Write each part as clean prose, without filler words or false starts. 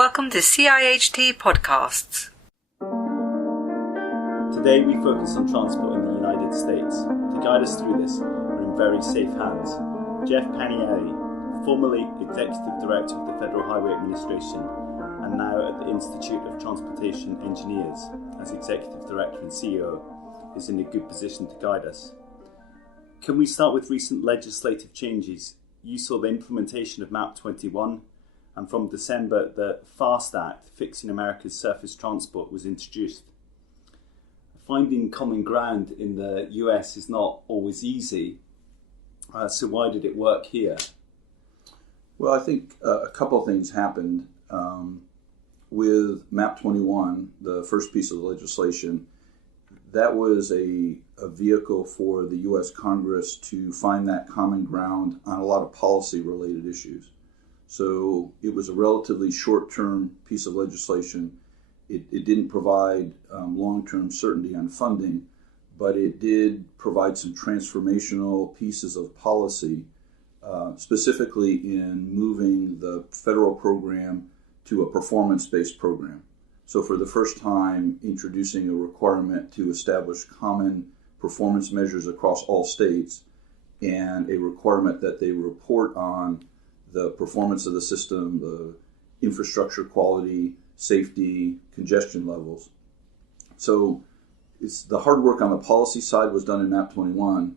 Welcome to CIHT Podcasts. Today we focus on transport in the United States. To guide us through this, we're in very safe hands. Jeff Paniati, formerly Executive Director of the Federal Highway Administration and now at the Institute of Transportation Engineers as Executive Director and CEO, is in a good position to guide us. Can we start with recent legislative changes? You saw the implementation of MAP 21, and from December, the FAST Act, Fixing America's Surface Transport, was introduced. Finding common ground in the US is not always easy, so why did it work here? Well, I think a couple of things happened. With MAP 21, the first piece of legislation, that was a vehicle for the U.S. Congress to find that common ground on a lot of policy-related issues. So it was a relatively short-term piece of legislation. It didn't provide long-term certainty on funding, but it did provide some transformational pieces of policy, specifically in moving the federal program to a performance-based program. So for the first time, introducing a requirement to establish common performance measures across all states and a requirement that they report on the performance of the system, the infrastructure quality, safety, congestion levels. So it's the hard work on the policy side was done in MAP 21.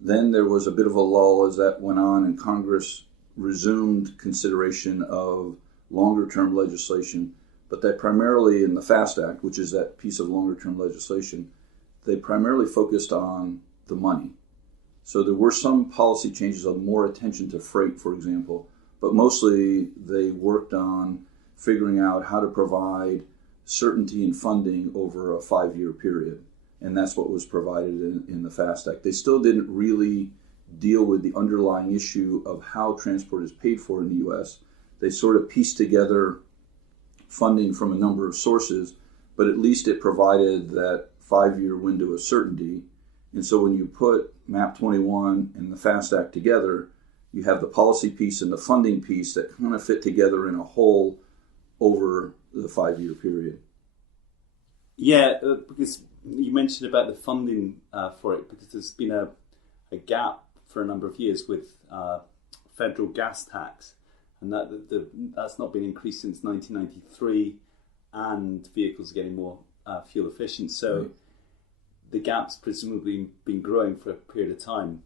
Then there was a bit of a lull as that went on and Congress resumed consideration of longer-term legislation, but they primarily, in the FAST Act, which is that piece of longer-term legislation, they primarily focused on the money. So there were some policy changes on more attention to freight, for example, but mostly they worked on figuring out how to provide certainty in funding over a 5-year period. And that's what was provided in the FAST Act. They still didn't really deal with the underlying issue of how transport is paid for in the U.S. They sort of pieced together funding from a number of sources, but at least it provided that 5-year window of certainty. And so when you put MAP 21 and the FAST Act together, you have the policy piece and the funding piece that kind of fit together in a whole over the 5-year period. Yeah, because you mentioned about the funding for it, because there's been a gap for a number of years with federal gas tax, and that's not been increased since 1993, and vehicles are getting more fuel efficient. So right. The gap's presumably been growing for a period of time.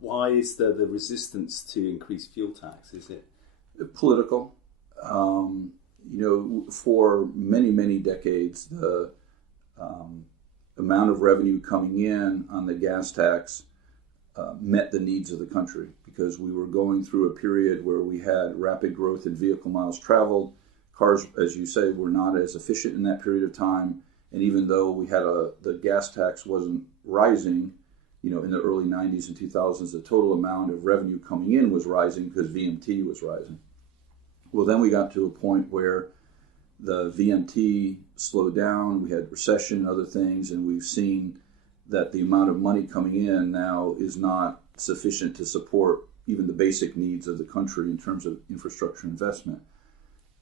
Why is there the resistance to increase fuel tax? Is it political? For many, many decades, the amount of revenue coming in on the gas tax met the needs of the country, because we were going through a period where we had rapid growth in vehicle miles traveled. Cars, as you say, were not as efficient in that period of time. And even though we had the gas tax wasn't rising, in the early 90s and 2000s, the total amount of revenue coming in was rising because VMT was rising. Well, then we got to a point where the VMT slowed down, we had recession and other things, and we've seen that the amount of money coming in now is not sufficient to support even the basic needs of the country in terms of infrastructure investment.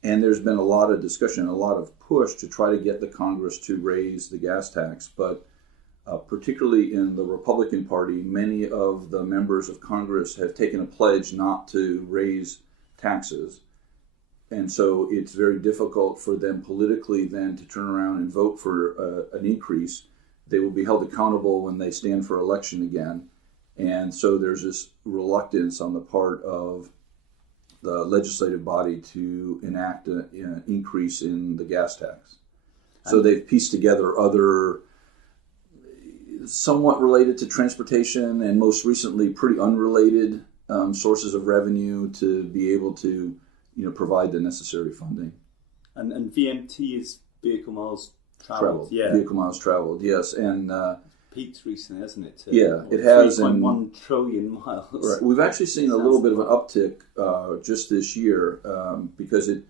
And there's been a lot of discussion, a lot of push to try to get the Congress to raise the gas tax, but particularly in the Republican Party, many of the members of Congress have taken a pledge not to raise taxes. And so it's very difficult for them politically then to turn around and vote for an increase. They will be held accountable when they stand for election again. And so there's this reluctance on the part of the legislative body to enact an increase in the gas tax. So they've pieced together other somewhat related to transportation and most recently pretty unrelated sources of revenue to be able to provide the necessary funding. And VMT is vehicle miles traveled. Yeah. Vehicle miles traveled, yes. And peaked recently, hasn't it? It has. 3.1 trillion miles. Right. We've actually seen a little bit of an uptick just this year because it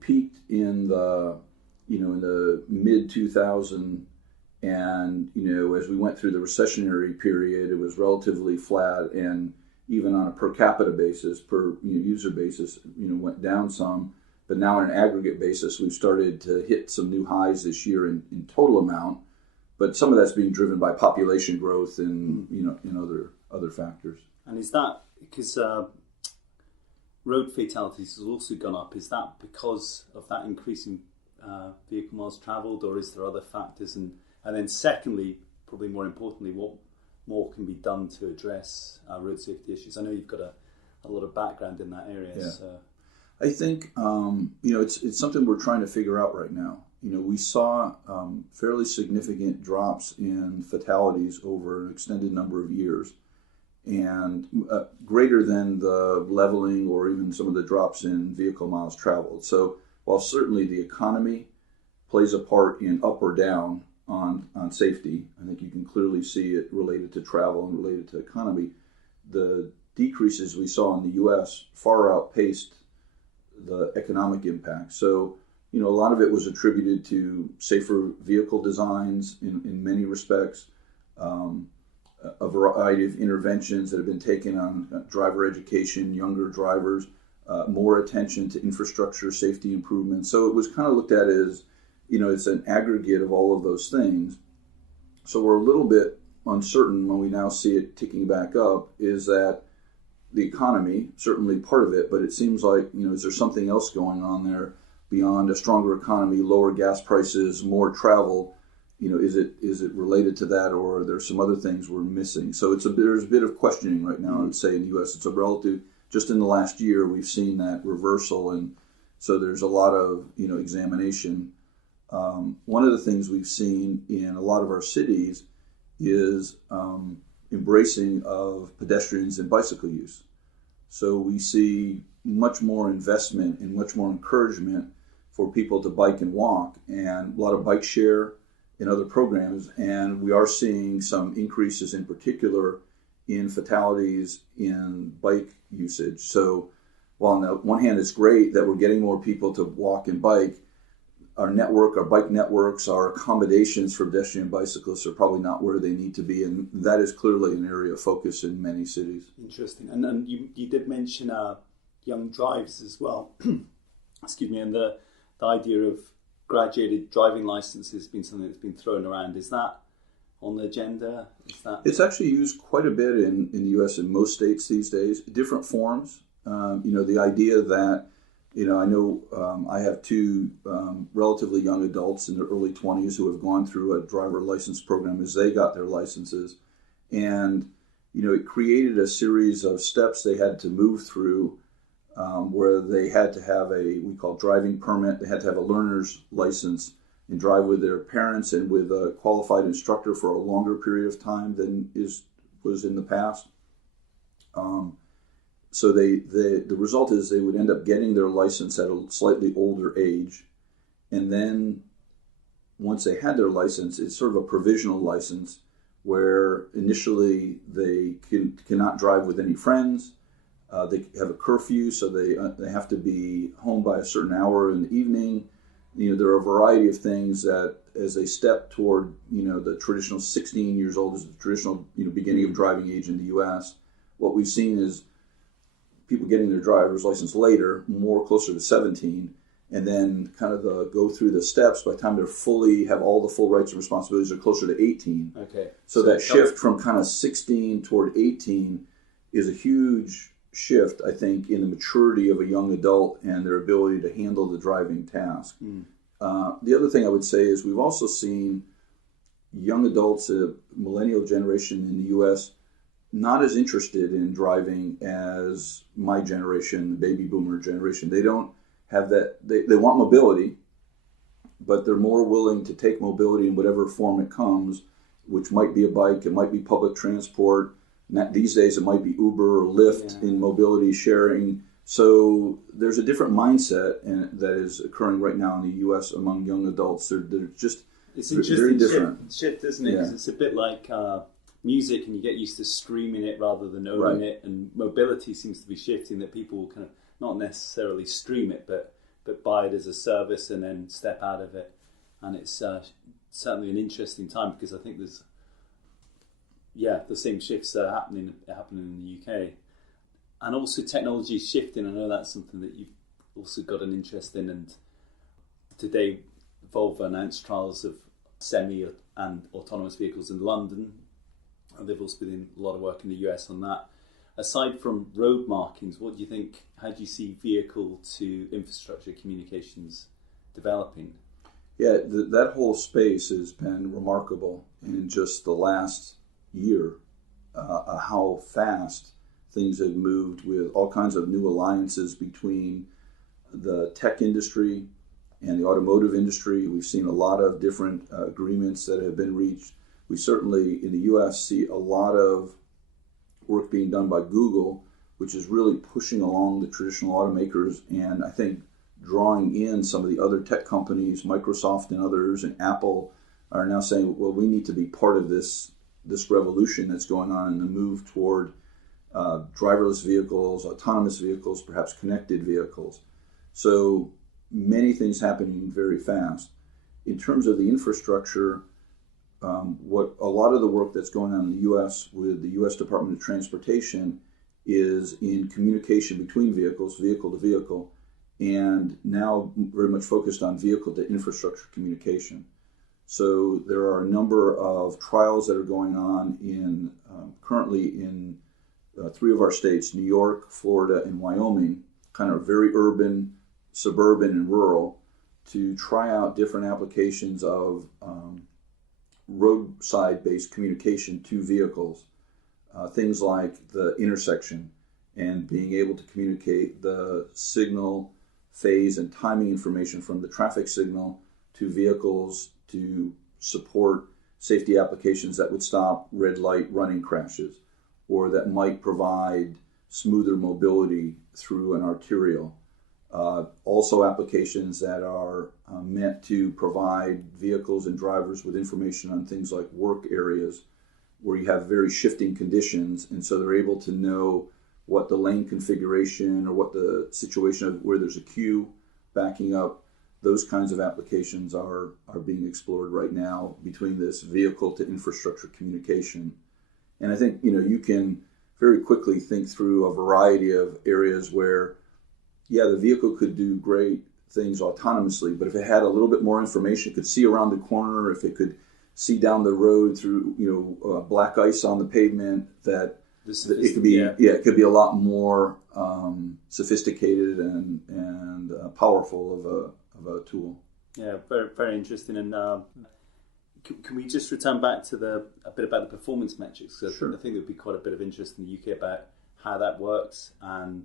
peaked in the mid 2000, and as we went through the recessionary period, it was relatively flat, and even on a per capita basis, per user basis, went down some. But now on an aggregate basis, we've started to hit some new highs this year in total amount. But some of that's being driven by population growth and in other factors. And is that because road fatalities has also gone up? Is that because of that increasing vehicle miles travelled, or is there other factors? And then secondly, probably more importantly, what more can be done to address road safety issues? I know you've got a lot of background in that area. Yeah. So. I think it's something we're trying to figure out right now. We saw fairly significant drops in fatalities over an extended number of years, and greater than the leveling or even some of the drops in vehicle miles traveled. So while certainly the economy plays a part in up or down on safety, I think you can clearly see it related to travel and related to economy. The decreases we saw in the U.S. far outpaced the economic impact. So, a lot of it was attributed to safer vehicle designs in many respects, a variety of interventions that have been taken on driver education, younger drivers, more attention to infrastructure safety improvements. So it was kind of looked at as, it's an aggregate of all of those things. So we're a little bit uncertain when we now see it ticking back up, is that the economy, certainly part of it, but it seems like, is there something else going on there beyond a stronger economy, lower gas prices, more travel? Is it related to that, or are there some other things we're missing? So there's a bit of questioning right now. I would say in the U.S. it's a relative. Just in the last year, we've seen that reversal, and so there's a lot of examination. One of the things we've seen in a lot of our cities is embracing of pedestrians and bicycle use. So we see much more investment and much more encouragement for people to bike and walk, and a lot of bike share and other programs. And we are seeing some increases in particular in fatalities in bike usage. So while on the one hand it's great that we're getting more people to walk and bike, our bike networks, our accommodations for pedestrian and bicyclists are probably not where they need to be, and that is clearly an area of focus in many cities. Interesting. And you did mention young drivers as well. Excuse me. And the idea of graduated driving license has been something that's been thrown around. Is that on the agenda? It's actually used quite a bit in the U.S. in most states these days, different forms. The idea that, I know I have two relatively young adults in their early 20s who have gone through a driver license program as they got their licenses. And, it created a series of steps they had to move through where they had to have we call driving permit. They had to have a learner's license and drive with their parents and with a qualified instructor for a longer period of time than was in the past. So the result is they would end up getting their license at a slightly older age. And then once they had their license, it's sort of a provisional license where initially they cannot drive with any friends. They have a curfew, so they have to be home by a certain hour in the evening. There are a variety of things that as they step toward, the traditional 16 years old is the traditional, beginning of driving age in the U.S. What we've seen is people getting their driver's license later, more closer to 17, and then kind of go through the steps. By the time they have all the full rights and responsibilities, they're closer to 18. Okay. So that shift from kind of 16 toward 18 is a huge shift, I think, in the maturity of a young adult and their ability to handle the driving task. The other thing I would say is we've also seen young adults, a millennial generation in the U.S., not as interested in driving as my generation, the baby boomer generation. They don't have that. They want mobility, but they're more willing to take mobility in whatever form it comes, which might be a bike, it might be public transport. These days it might be Uber or Lyft in mobility sharing. So there's a different mindset that is occurring right now in the U.S. among young adults. They're just very different. Shift, isn't it? Because it's a bit like music, and you get used to streaming it rather than owning it. And mobility seems to be shifting, that people will kind of not necessarily stream it, but buy it as a service and then step out of it. And it's certainly an interesting time, because I think there's the same shifts happening in the UK. And also technology is shifting. I know that's something that you've also got an interest in. And today, Volvo announced trials of semi and autonomous vehicles in London. And they've also been doing a lot of work in the US on that. Aside from road markings, what do you think, how do you see vehicle to infrastructure communications developing? Yeah, that whole space has been remarkable in just the last year, how fast things have moved with all kinds of new alliances between the tech industry and the automotive industry. We've seen a lot of different agreements that have been reached. We certainly, in the U.S., see a lot of work being done by Google, which is really pushing along the traditional automakers, and I think drawing in some of the other tech companies, Microsoft and others, and Apple are now saying, well, we need to be part of this revolution that's going on in the move toward driverless vehicles, autonomous vehicles, perhaps connected vehicles. So many things happening very fast. In terms of the infrastructure, what a lot of the work that's going on in the U.S. with the U.S. Department of Transportation is in communication between vehicles, vehicle to vehicle, and now very much focused on vehicle to infrastructure communication. So there are a number of trials that are going on currently in 3 of our states, New York, Florida, and Wyoming, kind of very urban, suburban, and rural, to try out different applications of roadside-based communication to vehicles. Things like the intersection and being able to communicate the signal, phase, and timing information from the traffic signal to vehicles to support safety applications that would stop red light running crashes, or that might provide smoother mobility through an arterial. Also applications that are meant to provide vehicles and drivers with information on things like work areas where you have very shifting conditions, and so they're able to know what the lane configuration or what the situation of where there's a queue backing up. Those kinds of applications are being explored right now between this vehicle to infrastructure communication. And I think, you can very quickly think through a variety of areas where, the vehicle could do great things autonomously, but if it had a little bit more information, it could see around the corner, if it could see down the road through, black ice on the pavement, that it could be, it could be a lot more sophisticated and powerful of a tool. Yeah, very, very interesting. And can we just return back to a bit about the performance metrics? Sure. I think there would be quite a bit of interest in the UK about how that works, and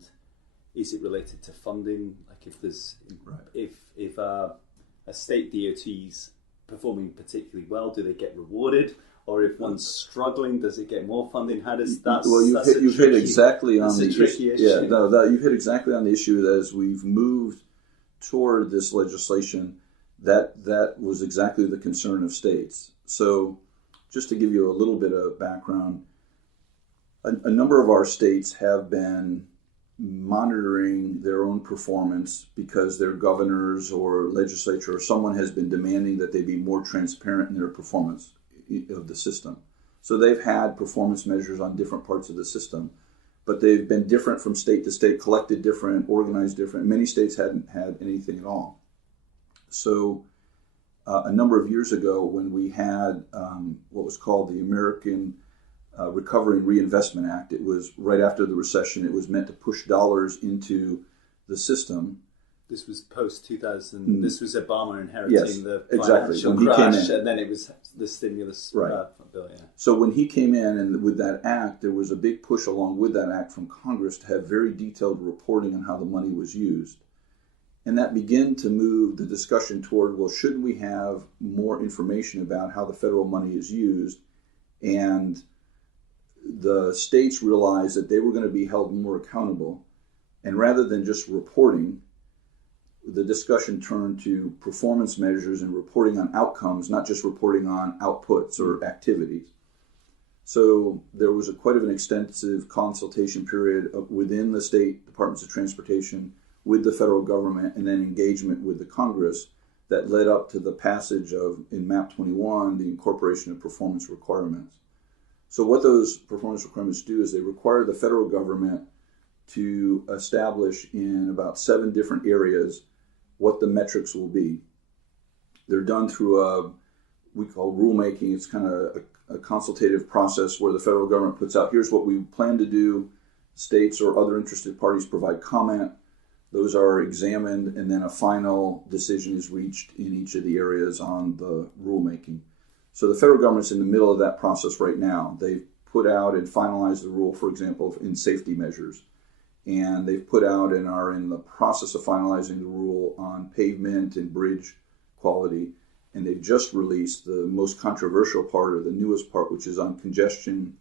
is it related to funding? Like if there's if a state DOT's performing particularly well, do they get rewarded? Or if one's struggling, does it get more funding? How does that? Well, you've hit exactly on the tricky issue. Yeah, you've hit exactly on the issue. That as we've moved toward this legislation, that was exactly the concern of states. So, just to give you a little bit of background, a number of our states have been monitoring their own performance because their governors or legislature or someone has been demanding that they be more transparent in their performance of the system. So they've had performance measures on different parts of the system, but they've been different from state to state, collected different, organized different. Many states hadn't had anything at all. So a number of years ago, when we had what was called the American Recovery and Reinvestment Act, it was right after the recession. It was meant to push dollars into the system. This was post-2000. This was Obama inheriting the financial when crash, he came in. and then it was the stimulus bill. Yeah. So when he came in, and with that act, there was a big push along with that act from Congress to have very detailed reporting on how the money was used. And that began to move the discussion toward, well, should we have more information about how the federal money is used? And the states realized that they were going to be held more accountable. And rather than just reporting, the discussion turned to performance measures and reporting on outcomes, not just reporting on outputs or activities. So there was quite an extensive consultation period within the state departments of transportation with the federal government, and then engagement with the Congress that led up to the passage of, in MAP 21, the incorporation of performance requirements. So what those performance requirements do is they require the federal government to establish in about 7 different areas what the metrics will be. They're done through we call rulemaking. It's kind of a consultative process where the federal government puts out, here's what we plan to do. States or other interested parties provide comment. Those are examined, and then a final decision is reached in each of the areas on the rulemaking. So the federal government's in the middle of that process right now. They've put out and finalized the rule, for example, in safety measures. And they've put out and are in the process of finalizing the rule on pavement and bridge quality. And they've just released the most controversial part, or the newest part, which is on congestion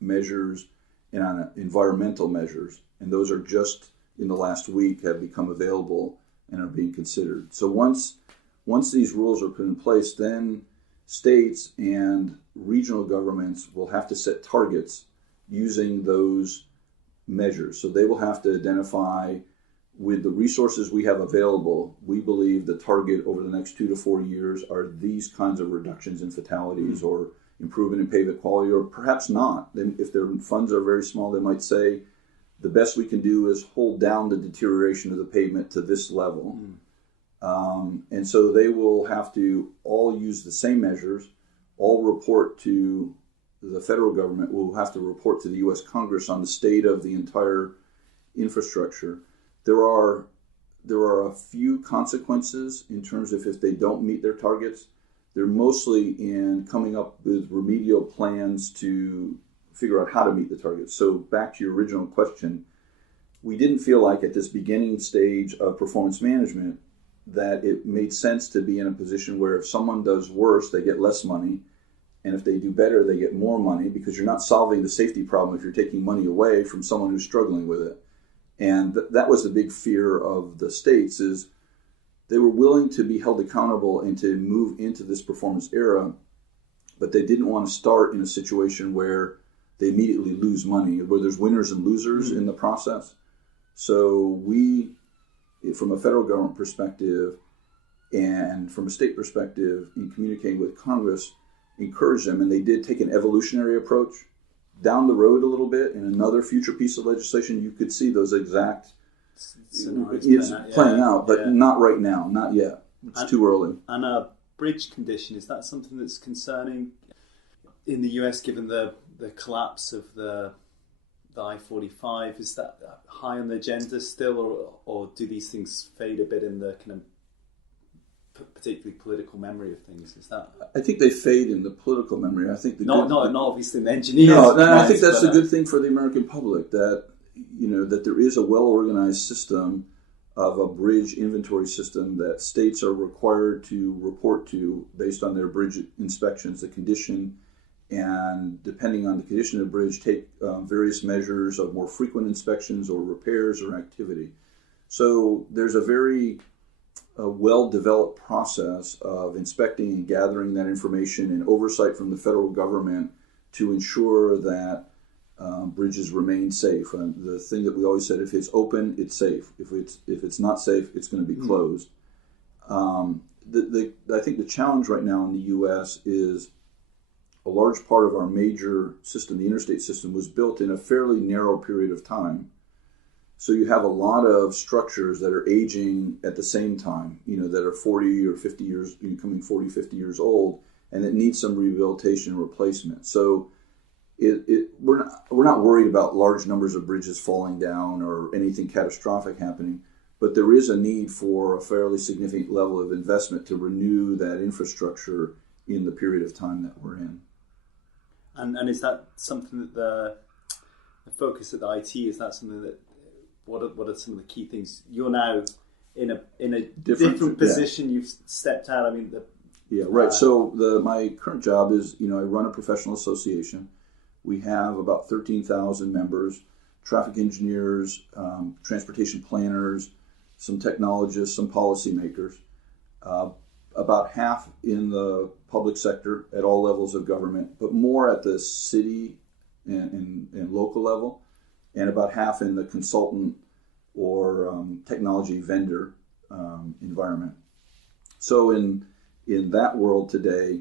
measures and on environmental measures. And those are just in the last week have become available and are being considered. So once these rules are put in place, then states and regional governments will have to set targets using those measures. So they will have to identify, with the resources we have available, we believe the target over the next 2 to 4 years are these kinds of reductions in fatalities or improvement in pavement quality, or perhaps not. Then if their funds are very small, they might say the best we can do is hold down the deterioration of the pavement to this level. And so they will have to all use the same measures, all report to the federal government, will have to report to the U.S. Congress on the state of the entire infrastructure. There are a few consequences in terms of if they don't meet their targets. They're mostly in coming up with remedial plans to figure out how to meet the targets. So back to your original question, we didn't feel like at this beginning stage of performance management that it made sense to be in a position where if someone does worse, they get less money. And if they do better, they get more money, because you're not solving the safety problem if you're taking money away from someone who's struggling with it. And that was the big fear of the states, is they were willing to be held accountable and to move into this performance era, but they didn't want to start in a situation where they immediately lose money, where there's winners and losers in the process. So we, from a federal government perspective and from a state perspective, in communicating with Congress, encourage them, and they did take an evolutionary approach. Down the road a little bit, in another future piece of legislation, you could see those exact playing out, but not right now, not yet. It's too early. And a bridge condition, is that something that's concerning in the US, given the collapse of the I-45? Is that high on the agenda still, or do these things fade a bit in the kind of particularly political memory of things? Is that? I think they fade in the political memory. I think not obviously in the engineers. No, I think that's a good thing for the American public, that that there is a well-organized system of a bridge inventory system that states are required to report to based on their bridge inspections, the condition, and depending on the condition of the bridge, take various measures of more frequent inspections or repairs or activity. So there's a very well-developed process of inspecting and gathering that information and oversight from the federal government to ensure that bridges remain safe. The thing that we always said, if it's open, it's safe. If it's not safe, it's going to be closed. I think the challenge right now in the U.S. is a large part of our major system, the interstate system, was built in a fairly narrow period of time. So you have a lot of structures that are aging at the same time, that are 40 or 50 years, becoming 40, 50 years old, and that need some rehabilitation and replacement. So we're not worried about large numbers of bridges falling down or anything catastrophic happening, but there is a need for a fairly significant level of investment to renew that infrastructure in the period of time that we're in. And is that something that the focus at the IT, is that something that, what are some of the key things? You're now in a different position. Yeah. You've stepped out. I mean, right. So my current job is, I run a professional association. We have about 13,000 members, traffic engineers, transportation planners, some technologists, some policymakers. About half in the public sector at all levels of government, but more at the city and local level, and about half in the consultant or technology vendor environment. So in that world today,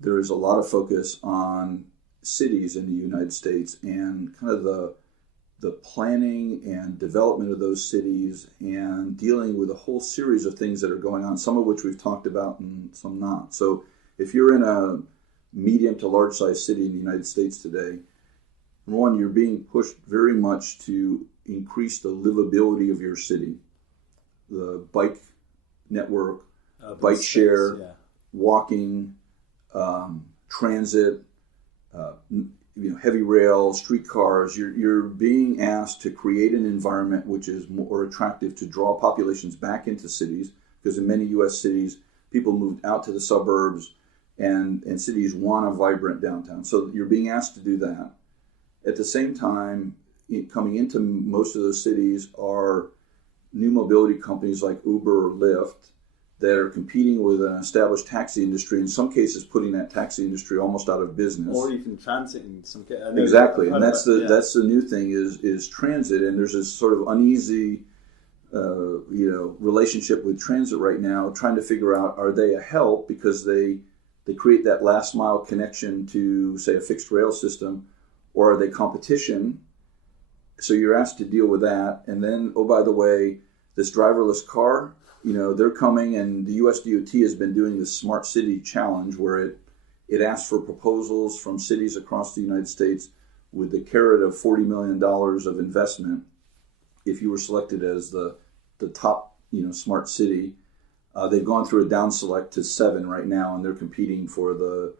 there is a lot of focus on cities in the United States and kind of the planning and development of those cities and dealing with a whole series of things that are going on, some of which we've talked about and some not. So if you're in a medium to large size city in the United States today, number one, you're being pushed very much to increase the livability of your city. The bike network, bike share, walking, transit, heavy rail, streetcars. You're being asked to create an environment which is more attractive to draw populations back into cities, because in many U.S. cities, people moved out to the suburbs, and cities want a vibrant downtown. So you're being asked to do that. At the same time, coming into most of those cities are new mobility companies like Uber or Lyft that are competing with an established taxi industry, in some cases putting that taxi industry almost out of business. Or even transit in some cases. Exactly, and that's the new thing is transit, and there's this sort of uneasy relationship with transit right now, trying to figure out, are they a help because they create that last mile connection to, say, a fixed rail system, or are they competition? So you're asked to deal with that, and then, oh, by the way, this driverless car, they're coming, and the US DOT has been doing this Smart City Challenge where it asks for proposals from cities across the United States with the carrot of $40 million of investment if you were selected as the top smart city. They've gone through a down select to 7 right now, and they're competing for the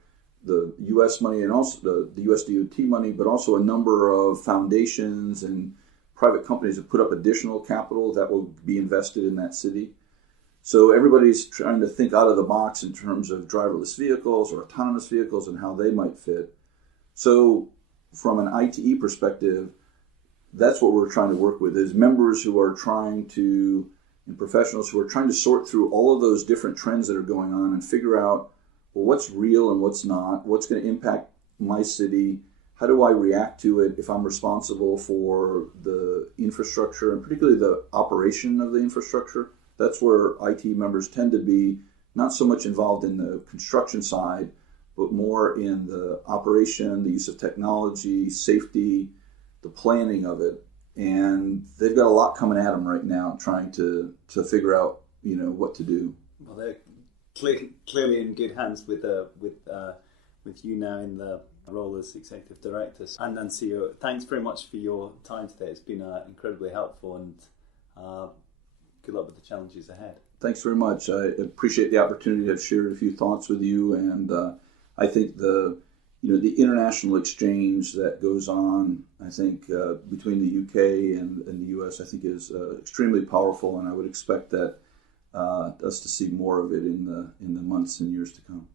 U.S. money and also the U.S. DOT money, but also a number of foundations and private companies have put up additional capital that will be invested in that city. So everybody's trying to think out of the box in terms of driverless vehicles or autonomous vehicles and how they might fit. So from an ITE perspective, that's what we're trying to work with, is members who are trying to, and professionals who are trying to sort through all of those different trends that are going on and figure out, well, what's real and what's not, what's going to impact my city, how do I react to it if I'm responsible for the infrastructure and particularly the operation of the infrastructure. That's where IT members tend to be not so much involved in the construction side, but more in the operation, the use of technology, safety, the planning of it. And they've got a lot coming at them right now, trying to figure out, what to do. Well, they're clearly in good hands with you now in the role as executive director and CEO. Thanks very much for your time today. It's been incredibly helpful, and good luck with the challenges ahead. Thanks very much. I appreciate the opportunity to have shared a few thoughts with you, and I think the international exchange that goes on, I think between the UK and the US, I think is extremely powerful, and I would expect that us to see more of it in the months and years to come.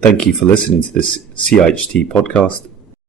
Thank you for listening to this CIHT podcast.